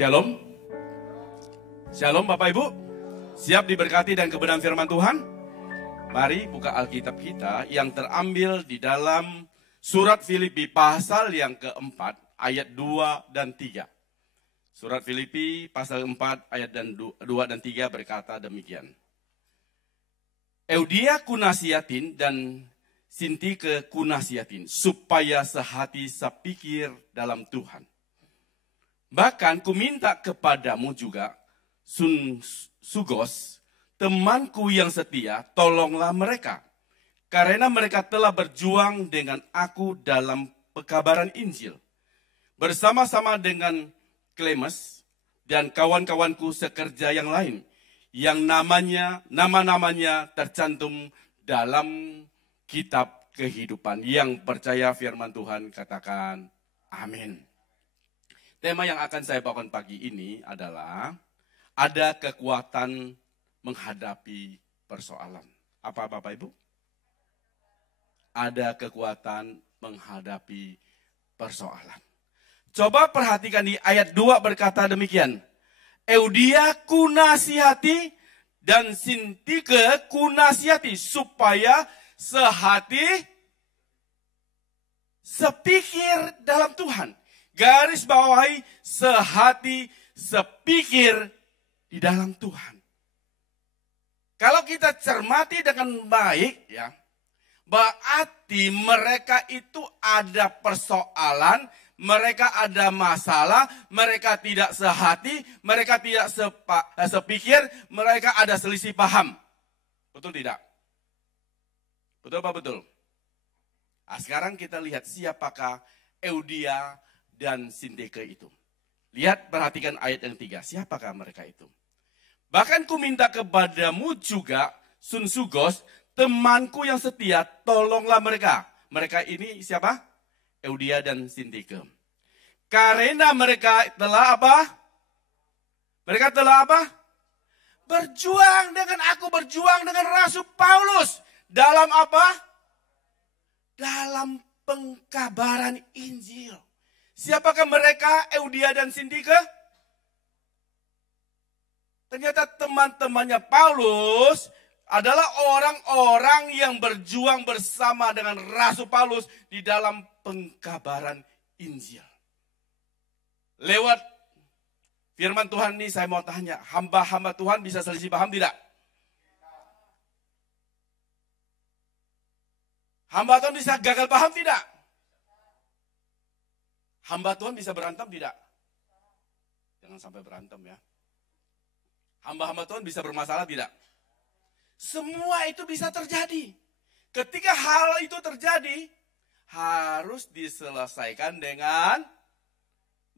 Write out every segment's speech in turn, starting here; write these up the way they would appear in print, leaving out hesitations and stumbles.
Shalom. Shalom Bapak Ibu. Siap diberkati dan kebenaran firman Tuhan? Mari buka Alkitab kita yang terambil di dalam surat Filipi pasal yang keempat ayat 2 dan 3. Surat Filipi pasal 4 ayat 2 dan 3 berkata demikian. Eudia kunasiatin dan Sintike kunasiatin supaya sehati sepikir dalam Tuhan. Bahkan ku minta kepadamu juga, Sugos, temanku yang setia, tolonglah mereka. Karena mereka telah berjuang dengan aku dalam pekabaran Injil. Bersama-sama dengan Klemes dan kawan-kawanku sekerja yang lain. Yang nama-namanya tercantum dalam kitab kehidupan. Yang percaya firman Tuhan katakan amin. Tema yang akan saya bawakan pagi ini adalah ada kekuatan menghadapi persoalan. Apa Bapak Ibu? Ada kekuatan menghadapi persoalan. Coba perhatikan di ayat 2 berkata demikian. Eudia kunasihati dan Sintike kunasihati supaya sehati sepikir dalam Tuhan. Garis bawahi sehati sepikir di dalam Tuhan. Kalau kita cermati dengan baik ya, berarti mereka itu ada persoalan, mereka ada masalah, mereka tidak sehati, mereka tidak sepikir, mereka ada selisih paham. Betul tidak? Betul apa betul? Nah, sekarang kita lihat siapakah Eudia dan Sintike itu. Lihat, perhatikan ayat yang 3. Siapakah mereka itu? Bahkan ku minta kepadamu juga, Sugos, temanku yang setia, tolonglah mereka. Mereka ini siapa? Eudia dan Sintike. Karena mereka telah apa? Mereka telah apa? Berjuang dengan aku, berjuang dengan Rasul Paulus. Dalam apa? Dalam pengkabaran Injil. Siapakah mereka, Eudia dan Sintike? Ternyata teman-temannya Paulus adalah orang-orang yang berjuang bersama dengan Rasul Paulus di dalam pengkabaran Injil. Lewat firman Tuhan ini saya mau tanya, hamba-hamba Tuhan bisa selisih paham tidak? Hamba Tuhan bisa gagal paham tidak? Hamba Tuhan bisa berantem tidak? Jangan sampai berantem ya. Hamba-hamba Tuhan bisa bermasalah tidak? Semua itu bisa terjadi. Ketika hal itu terjadi, harus diselesaikan dengan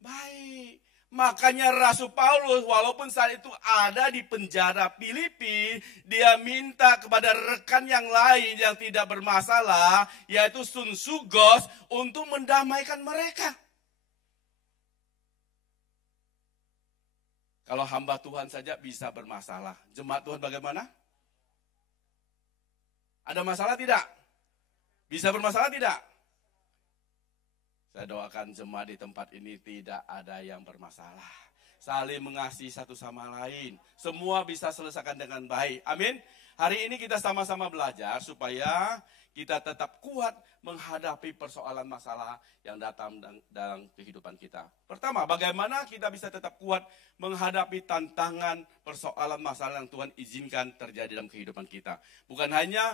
baik. Makanya Rasul Paulus walaupun saat itu ada di penjara Filipi, dia minta kepada rekan yang lain yang tidak bermasalah, yaitu Sugos, untuk mendamaikan mereka. Kalau hamba Tuhan saja bisa bermasalah, jemaat Tuhan bagaimana? Ada masalah tidak? Bisa bermasalah tidak? Saya doakan jemaat di tempat ini tidak ada yang bermasalah. Saling mengasihi satu sama lain. Semua bisa selesaikan dengan baik. Amin. Hari ini kita sama-sama belajar supaya kita tetap kuat menghadapi persoalan masalah yang datang dalam kehidupan kita. Pertama, bagaimana kita bisa tetap kuat menghadapi tantangan persoalan masalah yang Tuhan izinkan terjadi dalam kehidupan kita. Bukan hanya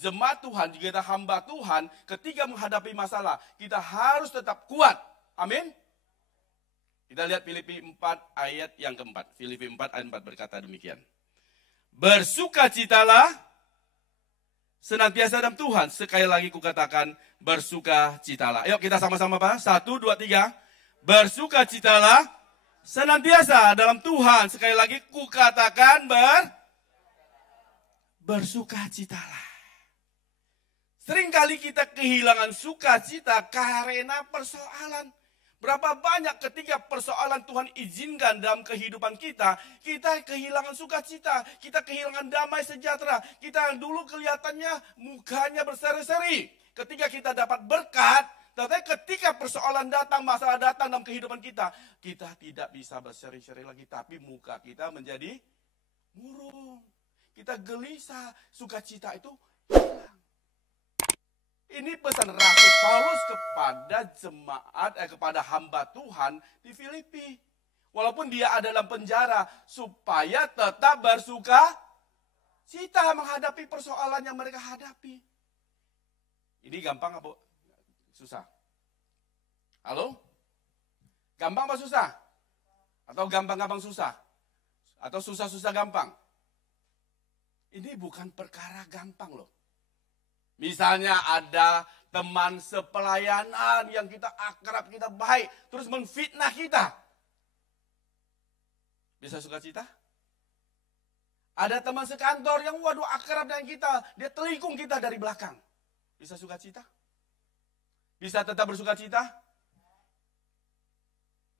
jemaat Tuhan, juga kita hamba Tuhan, ketika menghadapi masalah, kita harus tetap kuat. Amin. Kita lihat Filipi 4 ayat yang keempat. Filipi 4 ayat 4 berkata demikian. Bersukacitalah senantiasa dalam Tuhan. Sekali lagi kukatakan bersukacitalah. Ayo kita sama-sama Pak. 1, 2, 3. Bersukacitalah senantiasa dalam Tuhan. Sekali lagi kukatakan bersukacitalah. Seringkali kita kehilangan sukacita karena persoalan. Berapa banyak ketika persoalan Tuhan izinkan dalam kehidupan kita, kita kehilangan sukacita, kita kehilangan damai sejahtera. Kita yang dulu kelihatannya mukanya berseri-seri. Ketika kita dapat berkat, Tetapi ketika persoalan datang, masalah datang dalam kehidupan kita, kita tidak bisa berseri-seri lagi. Tapi muka kita menjadi murung. Kita gelisah, sukacita itu hilang. Ini pesan Rasul Paulus kepada jemaat, kepada hamba Tuhan di Filipi. Walaupun dia ada dalam penjara, supaya tetap bersuka cita menghadapi persoalan yang mereka hadapi. Ini gampang apa susah? Halo? Gampang apa susah? Atau gampang-gampang susah? Atau susah-susah gampang? Ini bukan perkara gampang loh. Misalnya ada teman sepelayanan yang kita akrab, kita baik, terus menfitnah kita. Bisa sukacita? Ada teman sekantor yang waduh akrab dengan kita, dia telikung kita dari belakang. Bisa sukacita? Bisa tetap bersukacita?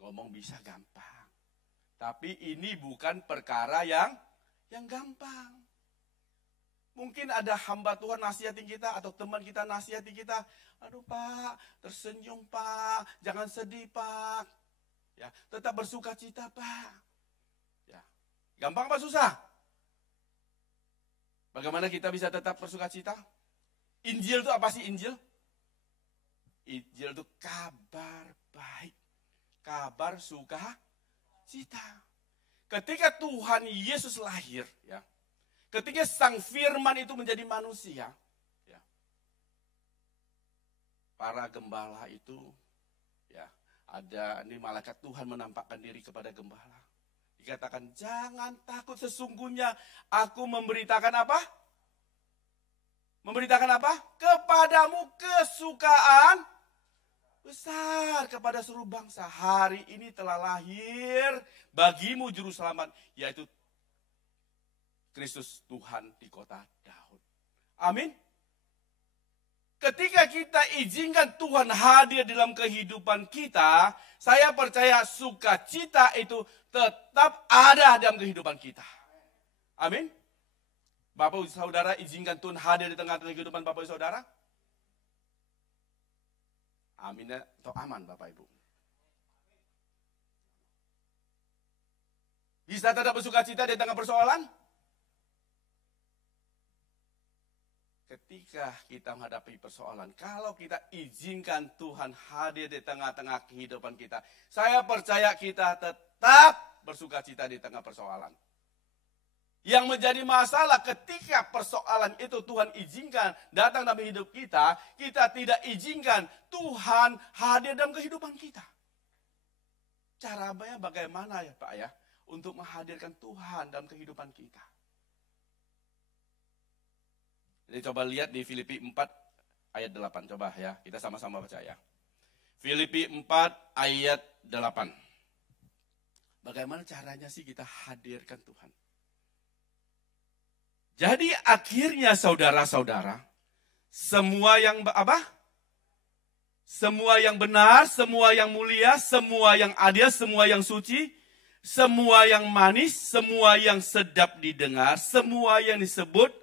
Ngomong bisa gampang. Tapi ini bukan perkara yang gampang. Mungkin ada hamba Tuhan nasihatin kita atau teman kita nasihatin kita. Aduh Pak, tersenyum Pak, jangan sedih Pak. Ya, tetap bersukacita Pak. Ya. Gampang apa susah? Bagaimana kita bisa tetap bersukacita? Injil itu apa sih Injil? Injil itu kabar baik. Kabar sukacita. Ketika Tuhan Yesus lahir, ya. Ketika Sang Firman itu menjadi manusia, ya, para gembala itu, ya, ada ini malaikat Tuhan menampakkan diri kepada gembala. Dikatakan, jangan takut, sesungguhnya aku memberitakan apa? Memberitakan apa? Kepadamu kesukaan besar kepada seluruh bangsa. Hari ini telah lahir bagimu juru selamat, yaitu Kristus Tuhan di kota Daud. Amin. Ketika kita izinkan Tuhan hadir dalam kehidupan kita, saya percaya sukacita itu tetap ada dalam kehidupan kita. Amin. Bapak Ibu Saudara, izinkan Tuhan hadir di tengah-tengah kehidupan Bapak Ibu Saudara. Amin atau aman Bapak Ibu. Bisa tetap bersukacita di tengah persoalan? Ketika kita menghadapi persoalan, kalau kita izinkan Tuhan hadir di tengah-tengah kehidupan kita, saya percaya kita tetap bersukacita di tengah persoalan. Yang menjadi masalah ketika persoalan itu Tuhan izinkan datang dalam hidup kita, kita tidak izinkan Tuhan hadir dalam kehidupan kita. Caranya bagaimana ya Pak ya, untuk menghadirkan Tuhan dalam kehidupan kita? Jadi coba lihat di Filipi 4 ayat 8. Coba ya, kita sama-sama baca ya. Filipi 4 ayat 8. Bagaimana caranya sih kita hadirkan Tuhan? Jadi akhirnya saudara-saudara, semua yang apa? Semua yang benar, semua yang mulia, semua yang adil, semua yang suci, semua yang manis, semua yang sedap didengar, semua yang disebut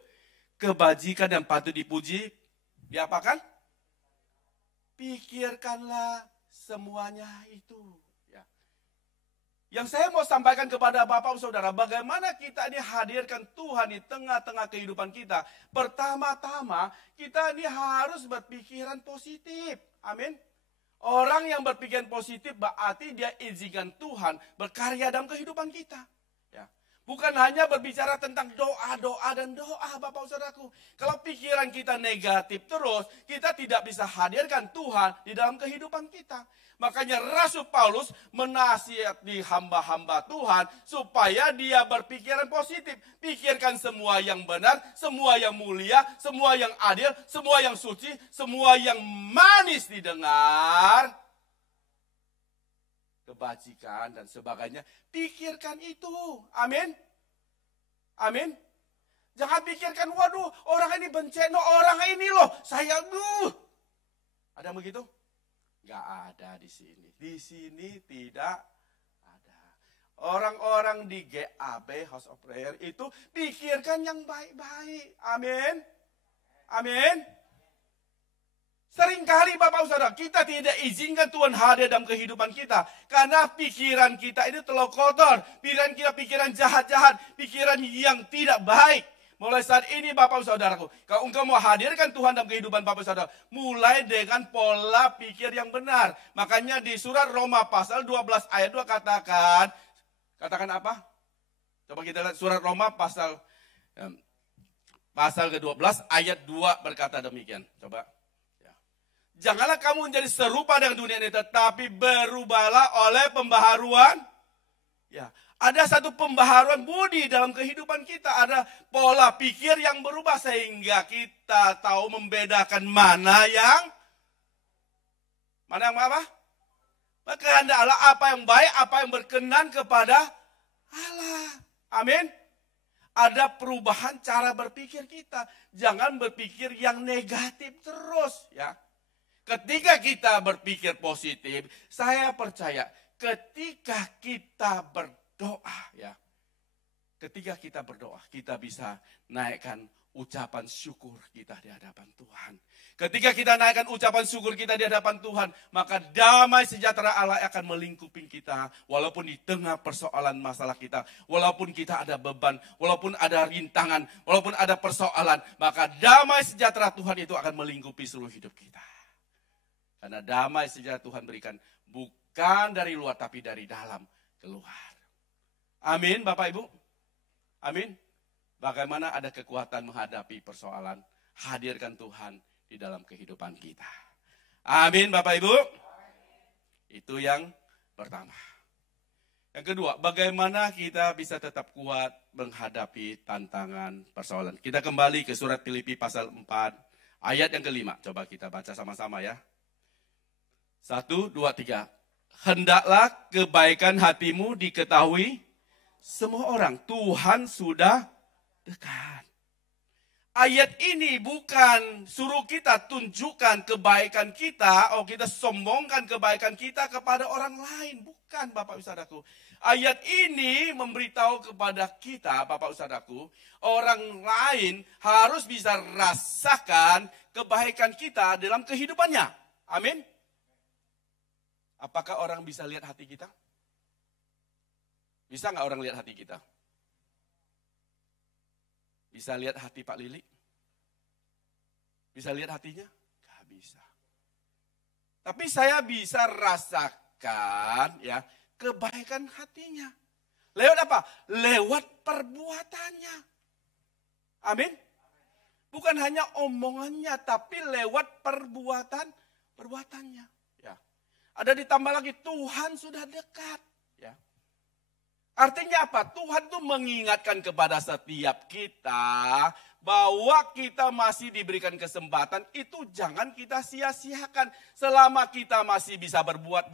kebajikan dan patut dipuji, diapakan? Pikirkanlah semuanya itu. Ya. Yang saya mau sampaikan kepada Bapak Saudara, bagaimana kita ini hadirkan Tuhan di tengah-tengah kehidupan kita. Pertama-tama, kita ini harus berpikiran positif. Amin. Orang yang berpikiran positif berarti dia izinkan Tuhan berkarya dalam kehidupan kita. Bukan hanya berbicara tentang doa dan doa Bapak Saudaraku. Kalau pikiran kita negatif terus, kita tidak bisa hadirkan Tuhan di dalam kehidupan kita. Makanya Rasul Paulus menasihati hamba-hamba Tuhan supaya dia berpikiran positif. Pikirkan semua yang benar, semua yang mulia, semua yang adil, semua yang suci, semua yang manis didengar. Kebajikan dan sebagainya, pikirkan itu. Amin. Amin. Jangan pikirkan, waduh, orang ini benci, orang ini loh, saya Ada begitu? Gak ada di sini. Di sini tidak ada. Orang-orang di GAB, House of Prayer, itu pikirkan yang baik-baik. Amin. Amin. Seringkali Bapak Saudara, kita tidak izinkan Tuhan hadir dalam kehidupan kita. Karena pikiran kita ini terlalu kotor. Pikiran kita pikiran jahat-jahat. Pikiran yang tidak baik. Mulai saat ini Bapak Saudaraku, kalau engkau mau hadirkan Tuhan dalam kehidupan Bapak Saudara, mulai dengan pola pikir yang benar. Makanya di surat Roma pasal 12 ayat 2 katakan apa? Coba kita lihat surat Roma pasal ke-12 ayat 2 berkata demikian. Coba. Janganlah kamu menjadi serupa dengan dunia ini, tetapi berubahlah oleh pembaharuan. Ya, ada satu pembaharuan budi dalam kehidupan kita. Ada pola pikir yang berubah sehingga kita tahu membedakan mana yang apa? Kehendak Allah, apa yang baik, apa yang berkenan kepada Allah. Amin. Ada perubahan cara berpikir kita. Jangan berpikir yang negatif terus, ya. Ketika kita berpikir positif, saya percaya ketika kita berdoa, ya. Ketika kita berdoa, kita bisa naikkan ucapan syukur kita di hadapan Tuhan. Ketika kita naikkan ucapan syukur kita di hadapan Tuhan, maka damai sejahtera Allah akan melingkupi kita. Walaupun di tengah persoalan masalah kita, walaupun kita ada beban, walaupun ada rintangan, walaupun ada persoalan, maka damai sejahtera Tuhan itu akan melingkupi seluruh hidup kita. Karena damai sejahtera Tuhan berikan bukan dari luar tapi dari dalam keluar. Amin Bapak Ibu. Amin. Bagaimana ada kekuatan menghadapi persoalan, hadirkan Tuhan di dalam kehidupan kita. Amin Bapak Ibu. Itu yang pertama. Yang kedua, bagaimana kita bisa tetap kuat menghadapi tantangan persoalan. Kita kembali ke surat Filipi pasal 4 ayat yang kelima. Coba kita baca sama-sama ya. 1, 2, 3. Hendaklah kebaikan hatimu diketahui semua orang. Tuhan sudah dekat. Ayat ini bukan suruh kita tunjukkan kebaikan kita, kita sombongkan kebaikan kita kepada orang lain. Bukan Bapak Saudaraku. Ayat ini memberitahu kepada kita, Bapak Saudaraku, orang lain harus bisa rasakan kebaikan kita dalam kehidupannya. Amin. Apakah orang bisa lihat hati kita? Bisa nggak orang lihat hati kita? Bisa lihat hati Pak Lili? Bisa lihat hatinya? Nggak bisa. Tapi saya bisa rasakan ya kebaikan hatinya. Lewat apa? Lewat perbuatannya. Amin. Bukan hanya omongannya, tapi lewat perbuatannya. Ada ditambah lagi, Tuhan sudah dekat. Ya. Artinya apa? Tuhan itu mengingatkan kepada setiap kita bahwa kita masih diberikan kesempatan, itu jangan kita sia-siakan. Selama kita masih bisa berbuat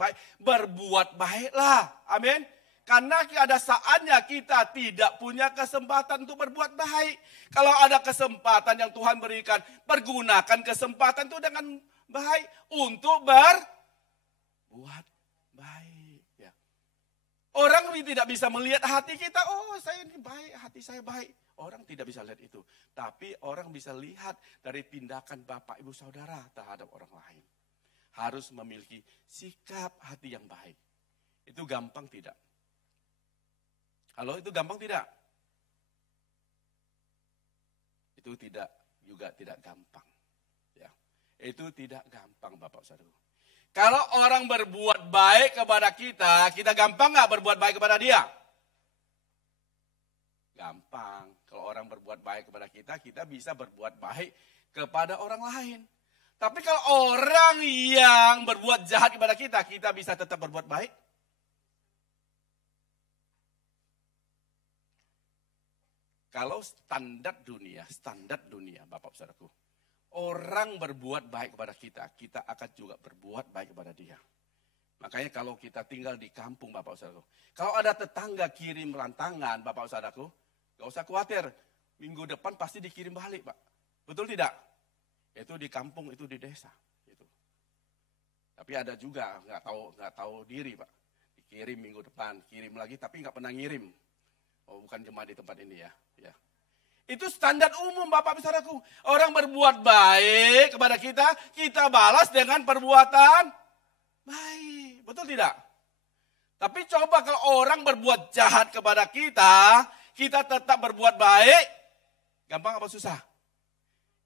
baiklah. Amin. Karena ada saatnya kita tidak punya kesempatan untuk berbuat baik. Kalau ada kesempatan yang Tuhan berikan, pergunakan kesempatan itu dengan baik untuk berbuat baik. Ya. Orang tidak bisa melihat hati kita, saya ini baik, hati saya baik. Orang tidak bisa lihat itu. Tapi orang bisa lihat dari tindakan Bapak Ibu Saudara terhadap orang lain. Harus memiliki sikap hati yang baik. Itu gampang tidak? Halo, itu gampang tidak? Itu juga tidak gampang. Ya. Itu tidak gampang Bapak Saudara. Kalau orang berbuat baik kepada kita, kita gampang nggak berbuat baik kepada dia? Gampang. Kalau orang berbuat baik kepada kita, kita bisa berbuat baik kepada orang lain. Tapi kalau orang yang berbuat jahat kepada kita, kita bisa tetap berbuat baik? Kalau standar dunia, Bapak Saudaraku. Orang berbuat baik kepada kita, kita akan juga berbuat baik kepada dia. Makanya kalau kita tinggal di kampung Bapak Saudaraku, kalau ada tetangga kirim rantangan Bapak Saudaraku, gak usah khawatir, minggu depan pasti dikirim balik Pak. Betul tidak? Itu di kampung, itu di desa. Gitu. Tapi ada juga nggak tahu diri Pak. Dikirim minggu depan, kirim lagi tapi nggak pernah ngirim. Bukan cuma di tempat ini ya. Itu standar umum Bapak Saudaraku. Orang berbuat baik kepada kita, kita balas dengan perbuatan baik. Betul tidak? Tapi coba kalau orang berbuat jahat kepada kita, kita tetap berbuat baik. Gampang apa susah?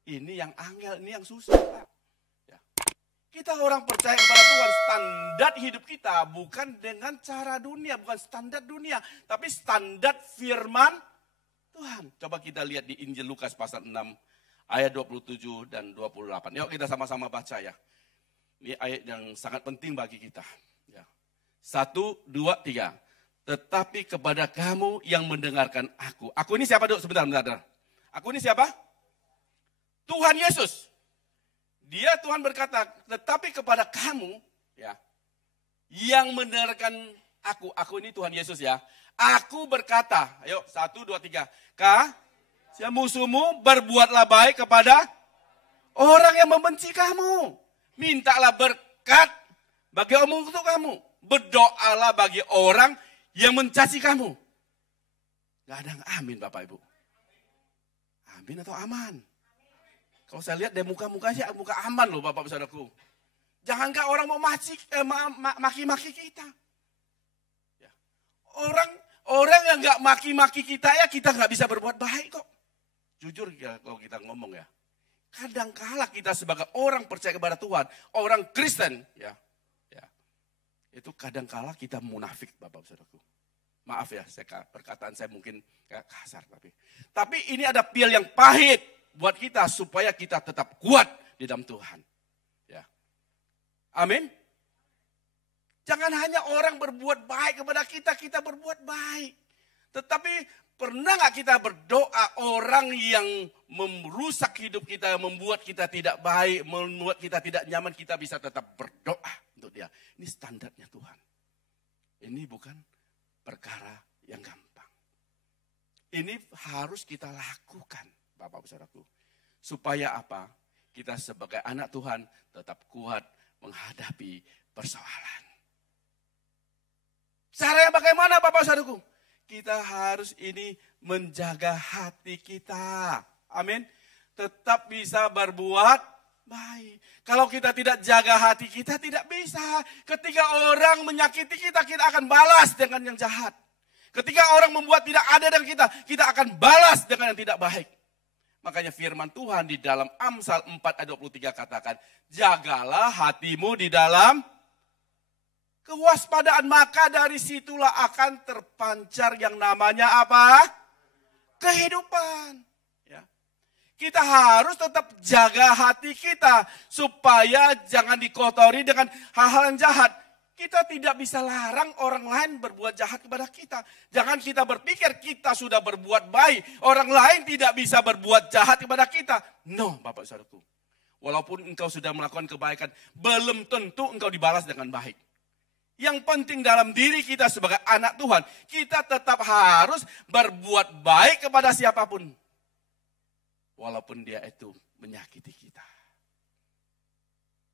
Ini yang angel, ini yang susah Pak. Ya. Kita orang percaya kepada Tuhan, standar hidup kita bukan dengan cara dunia, bukan standar dunia, tapi standar firman Tuhan. Coba kita lihat di Injil Lukas pasal 6 ayat 27 dan 28. Yuk kita sama-sama baca ya. Ini ayat yang sangat penting bagi kita. Ya. 1, 2, 3. Tetapi kepada kamu yang mendengarkan aku. Aku ini siapa dulu? Sebentar. Aku ini siapa? Tuhan Yesus. Dia Tuhan berkata, tetapi kepada kamu ya yang mendengarkan aku ini Tuhan Yesus ya. Aku berkata, ayo 1, 2, 3. Musuhmu berbuatlah baik kepada orang yang membenci kamu. Mintalah berkat bagi orang untuk kamu. Berdoalah bagi orang yang mencaci kamu. Gak ada yang amin Bapak Ibu. Amin atau aman? Kalau saya lihat dari muka-mukanya, muka aman loh Bapak Saudaraku. Jangankah orang mau maki-maki kita. Ya. Orang yang gak maki-maki kita ya kita gak bisa berbuat baik kok. Jujur ya kalau kita ngomong ya. Kadangkala kita sebagai orang percaya kepada Tuhan, orang Kristen ya. Itu kadangkala kita munafik Bapak Saudaraku. Maaf ya, perkataan saya mungkin kasar. Tapi ini ada pil yang pahit buat kita supaya kita tetap kuat di dalam Tuhan. Ya. Amin. Jangan hanya orang berbuat baik kepada kita, kita berbuat baik. Tetapi pernah gak kita berdoa orang yang merusak hidup kita, membuat kita tidak baik, membuat kita tidak nyaman, kita bisa tetap berdoa untuk dia. Ini standarnya Tuhan. Ini bukan perkara yang gampang. Ini harus kita lakukan. Bapak Saudaraku, supaya apa? Kita sebagai anak Tuhan tetap kuat menghadapi persoalan. Caranya bagaimana Bapak Saudaraku? Kita harus ini menjaga hati kita. Amin. Tetap bisa berbuat baik. Kalau kita tidak jaga hati kita tidak bisa. Ketika orang menyakiti kita, kita akan balas dengan yang jahat. Ketika orang membuat tidak ada dengan kita, kita akan balas dengan yang tidak baik. Makanya firman Tuhan di dalam Amsal 4 ayat 23 katakan, jagalah hatimu di dalam kewaspadaan, maka dari situlah akan terpancar yang namanya apa? Kehidupan. Ya. Kita harus tetap jaga hati kita supaya jangan dikotori dengan hal-hal yang jahat. Kita tidak bisa larang orang lain berbuat jahat kepada kita. Jangan kita berpikir kita sudah berbuat baik. Orang lain tidak bisa berbuat jahat kepada kita. No, Bapak Saudaraku. Walaupun engkau sudah melakukan kebaikan, belum tentu engkau dibalas dengan baik. Yang penting dalam diri kita sebagai anak Tuhan, kita tetap harus berbuat baik kepada siapapun. Walaupun dia itu menyakiti kita.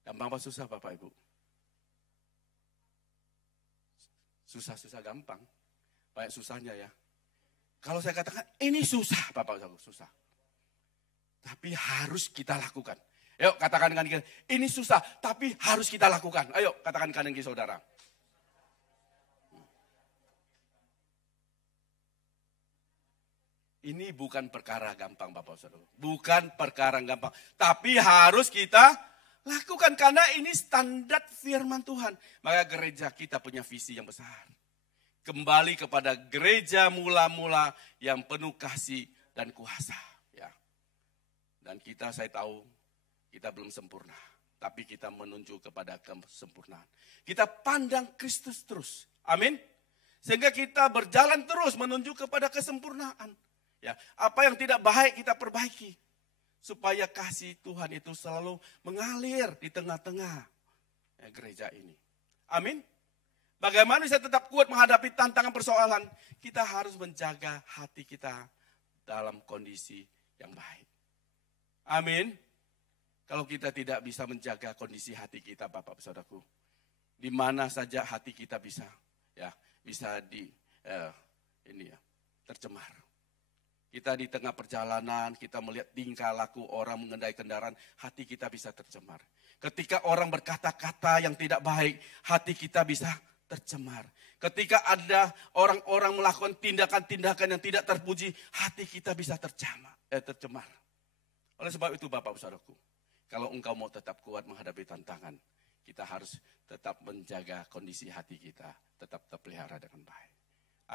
Gampang apa susah Bapak Ibu? Susah-susah gampang. Banyak susahnya ya. Kalau saya katakan ini susah Bapak Saudara, susah. Tapi harus kita lakukan. Ayo katakan dengan kita, ini susah tapi harus kita lakukan. Ayo katakan dengan saudara. Ini bukan perkara gampang Bapak Saudara. Bukan perkara gampang. Tapi harus kita lakukan karena ini standar firman Tuhan. Maka gereja kita punya visi yang besar. Kembali kepada gereja mula-mula yang penuh kasih dan kuasa. Ya. Dan kita saya tahu kita belum sempurna. Tapi kita menuju kepada kesempurnaan. Kita pandang Kristus terus. Amin. Sehingga kita berjalan terus menuju kepada kesempurnaan. Ya, apa yang tidak baik kita perbaiki. Supaya kasih Tuhan itu selalu mengalir di tengah-tengah gereja ini. Amin. Bagaimana bisa tetap kuat menghadapi tantangan persoalan? Kita harus menjaga hati kita dalam kondisi yang baik. Amin. Kalau kita tidak bisa menjaga kondisi hati kita, Bapak Saudaraku, di mana saja hati kita bisa tercemar. Kita di tengah perjalanan, kita melihat tingkah laku orang mengendarai kendaraan, hati kita bisa tercemar. Ketika orang berkata-kata yang tidak baik, hati kita bisa tercemar. Ketika ada orang-orang melakukan tindakan-tindakan yang tidak terpuji, hati kita bisa tercemar. Oleh sebab itu Bapak Saudaraku, kalau engkau mau tetap kuat menghadapi tantangan, kita harus tetap menjaga kondisi hati kita, tetap terpelihara dengan baik.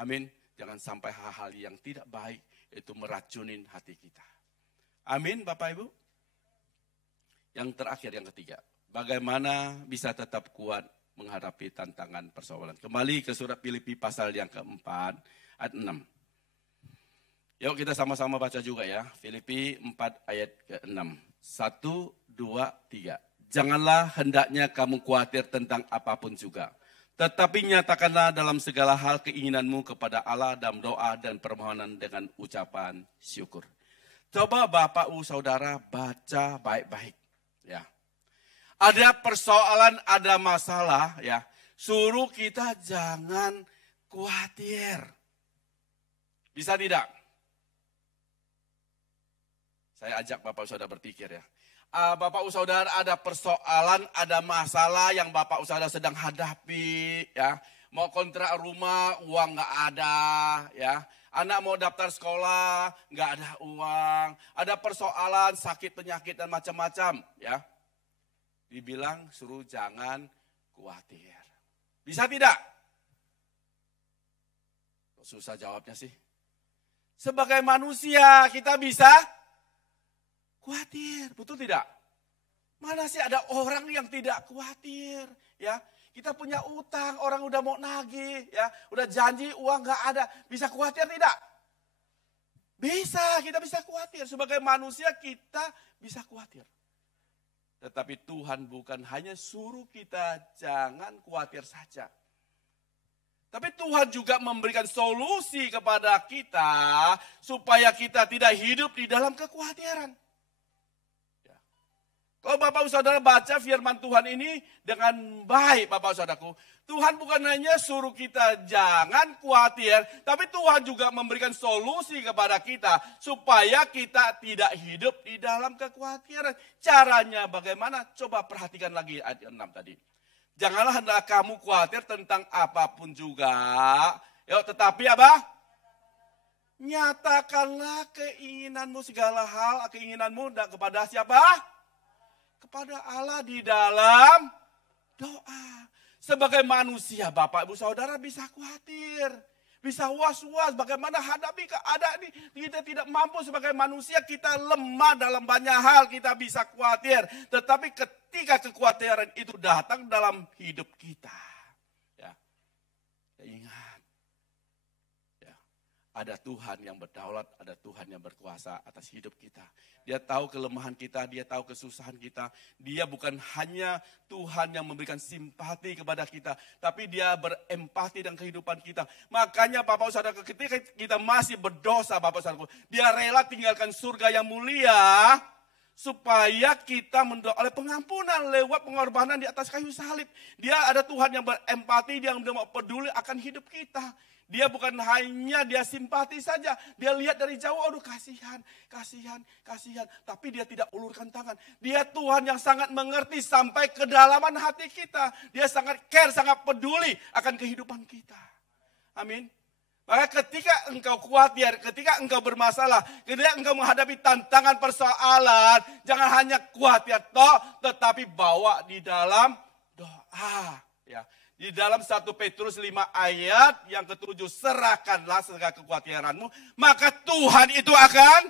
Amin. Jangan sampai hal-hal yang tidak baik itu meracunin hati kita. Amin Bapak Ibu. Yang terakhir, yang ketiga. Bagaimana bisa tetap kuat menghadapi tantangan persoalan. Kembali ke surat Filipi pasal yang keempat, ayat 6. Yuk kita sama-sama baca juga ya. Filipi 4 ayat ke-6. 1, 2, 3. Janganlah hendaknya kamu khawatir tentang apapun juga. Tetapi nyatakanlah dalam segala hal keinginanmu kepada Allah dalam doa dan permohonan dengan ucapan syukur. Coba Bapak Ibu Saudara baca baik-baik. Ya. Ada persoalan, ada masalah, ya. Suruh kita jangan khawatir. Bisa tidak? Saya ajak Bapak Saudara berpikir ya. Bapak Saudara ada persoalan, ada masalah yang Bapak Saudara sedang hadapi, ya. Mau kontrak rumah, uang nggak ada, ya. Anak mau daftar sekolah, nggak ada uang. Ada persoalan, sakit, penyakit, dan macam-macam, ya. Dibilang suruh jangan khawatir. Bisa tidak? Susah jawabnya sih. Sebagai manusia kita bisa khawatir, betul tidak? Mana sih ada orang yang tidak khawatir, ya? Kita punya utang, orang udah mau nagih, ya, udah janji uang nggak ada, bisa khawatir tidak? Bisa, kita bisa khawatir. Sebagai manusia kita bisa khawatir. Tetapi Tuhan bukan hanya suruh kita jangan khawatir saja. Tapi Tuhan juga memberikan solusi kepada kita supaya kita tidak hidup di dalam kekhawatiran. Kalau Bapak Saudara baca firman Tuhan ini dengan baik Bapak Saudaraku, Tuhan bukan hanya suruh kita jangan khawatir, tapi Tuhan juga memberikan solusi kepada kita supaya kita tidak hidup di dalam kekhawatiran. Caranya bagaimana? Coba perhatikan lagi ayat 6 tadi. Janganlah hendak kamu khawatir tentang apapun juga. Yuk, tetapi apa? Nyatakanlah keinginanmu segala hal, keinginanmu kepada siapa? Kepada Allah di dalam doa. Sebagai manusia Bapak Ibu Saudara bisa khawatir. Bisa was-was bagaimana hadapi keadaan ini. Kita tidak mampu sebagai manusia, kita lemah dalam banyak hal, kita bisa khawatir. Tetapi ketika kekhawatiran itu datang dalam hidup kita. Ya, ingat. Ada Tuhan yang berdaulat, ada Tuhan yang berkuasa atas hidup kita. Dia tahu kelemahan kita, dia tahu kesusahan kita. Dia bukan hanya Tuhan yang memberikan simpati kepada kita, tapi dia berempati dengan kehidupan kita. Makanya Bapak Saudara, ketika kita masih berdosa Bapak Saudara, dia rela tinggalkan surga yang mulia, supaya kita oleh pengampunan lewat pengorbanan di atas kayu salib. Dia ada Tuhan yang berempati, dia yang peduli akan hidup kita. Dia bukan hanya dia simpati saja. Dia lihat dari jauh, aduh kasihan. Tapi dia tidak ulurkan tangan. Dia Tuhan yang sangat mengerti sampai kedalaman hati kita. Dia sangat care, sangat peduli akan kehidupan kita. Amin. Maka ketika engkau khawatir, ketika engkau bermasalah, ketika engkau menghadapi tantangan persoalan, jangan hanya khawatir tetapi bawa di dalam doa. Ya. Di dalam 1 Petrus 5 ayat yang ke-7, serahkanlah segala kekhawatiranmu, maka Tuhan itu akan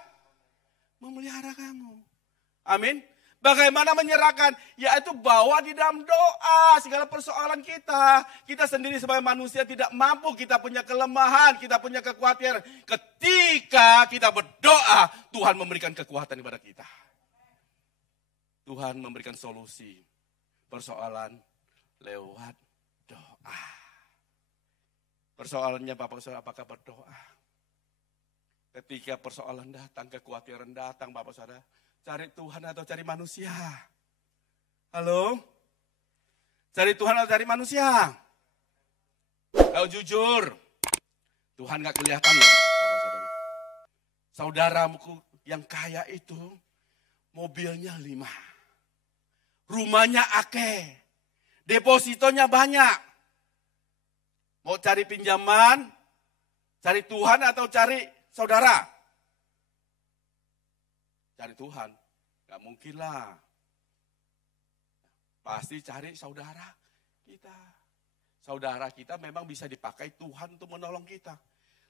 memelihara kamu. Amin. Bagaimana menyerahkan? Yaitu bawa di dalam doa segala persoalan kita. Kita sendiri sebagai manusia tidak mampu, kita punya kelemahan, kita punya kekhawatiran. Ketika kita berdoa, Tuhan memberikan kekuatan kepada kita. Tuhan memberikan solusi persoalan lewat doa. Persoalannya Bapak Saudara, apakah berdoa? Ketika persoalan datang, kekhawatiran datang Bapak Saudara, cari Tuhan atau cari manusia? Halo? Cari Tuhan atau cari manusia? Kalau jujur, Tuhan gak kelihatan loh Bapak Saudara. saudaraku yang kaya itu mobilnya 5. Rumahnya akeh. Depositonya banyak. Mau cari pinjaman, cari Tuhan atau cari saudara? Cari Tuhan. Gak mungkin lah. Pasti cari saudara kita. Saudara kita memang bisa dipakai Tuhan untuk menolong kita.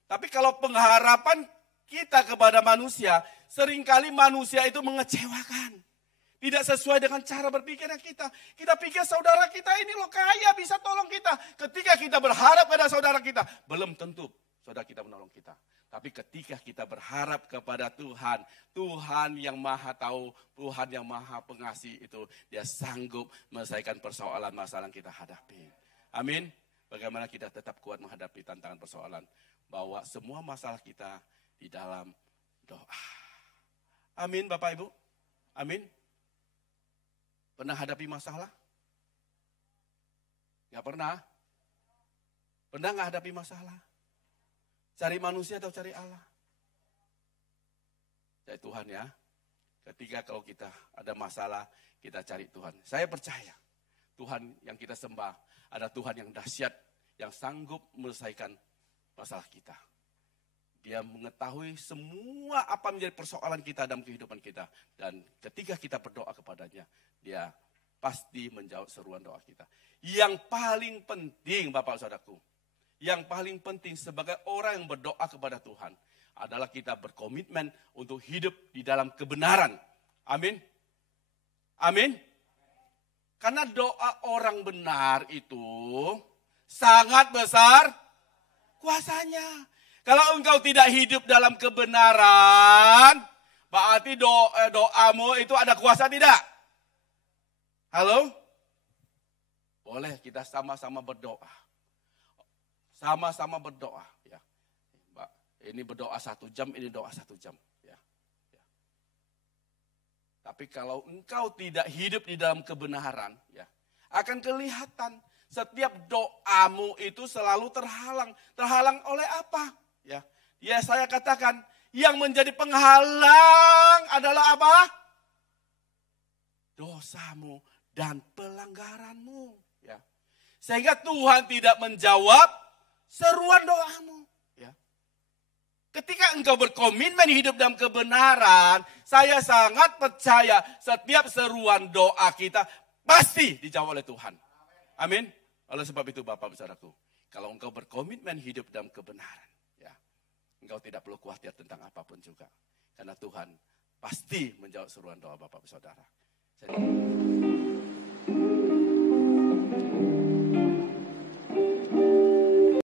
Tapi kalau pengharapan kita kepada manusia, seringkali manusia itu mengecewakan. Tidak sesuai dengan cara berpikirnya kita. Kita pikir saudara kita ini loh kaya, bisa tolong kita. Ketika kita berharap pada saudara kita, belum tentu saudara kita menolong kita. Tapi ketika kita berharap kepada Tuhan, Tuhan yang maha tahu, Tuhan yang maha pengasih itu, dia sanggup menyelesaikan persoalan masalah yang kita hadapi. Amin. Bagaimana kita tetap kuat menghadapi tantangan persoalan. Bawa semua masalah kita di dalam doa. Amin Bapak Ibu. Amin. Pernah hadapi masalah? Gak pernah? Pernah gak hadapi masalah? Cari manusia atau cari Allah? Cari Tuhan ya. Ketika kalau kita ada masalah, kita cari Tuhan. Saya percaya Tuhan yang kita sembah ada Tuhan yang dahsyat, yang sanggup menyelesaikan masalah kita. Dia mengetahui semua apa menjadi persoalan kita dalam kehidupan kita. Dan ketika kita berdoa kepadanya, dia pasti menjawab seruan doa kita. Yang paling penting Bapak Saudaraku, yang paling penting sebagai orang yang berdoa kepada Tuhan adalah kita berkomitmen untuk hidup di dalam kebenaran. Amin. Amin. Karena doa orang benar itu sangat besar kuasanya. Kalau engkau tidak hidup dalam kebenaran, berarti doamu itu ada kuasa tidak? Halo? Boleh kita sama-sama berdoa. Sama-sama berdoa. Ya. Ini berdoa 1 jam, ini doa 1 jam. Ya. Ya. Tapi kalau engkau tidak hidup di dalam kebenaran, ya, akan kelihatan setiap doamu itu selalu terhalang. Terhalang oleh apa? Ya, ya saya katakan yang menjadi penghalang adalah apa? Dosamu dan pelanggaranmu. Ya. Sehingga Tuhan tidak menjawab seruan doamu. Ya. Ketika engkau berkomitmen hidup dalam kebenaran, saya sangat percaya setiap seruan doa kita pasti dijawab oleh Tuhan. Amin. Oleh sebab itu Bapak Saudaraku, kalau engkau berkomitmen hidup dalam kebenaran, ya, engkau tidak perlu khawatir tentang apapun juga. Karena Tuhan pasti menjawab seruan doa Bapak Saudara.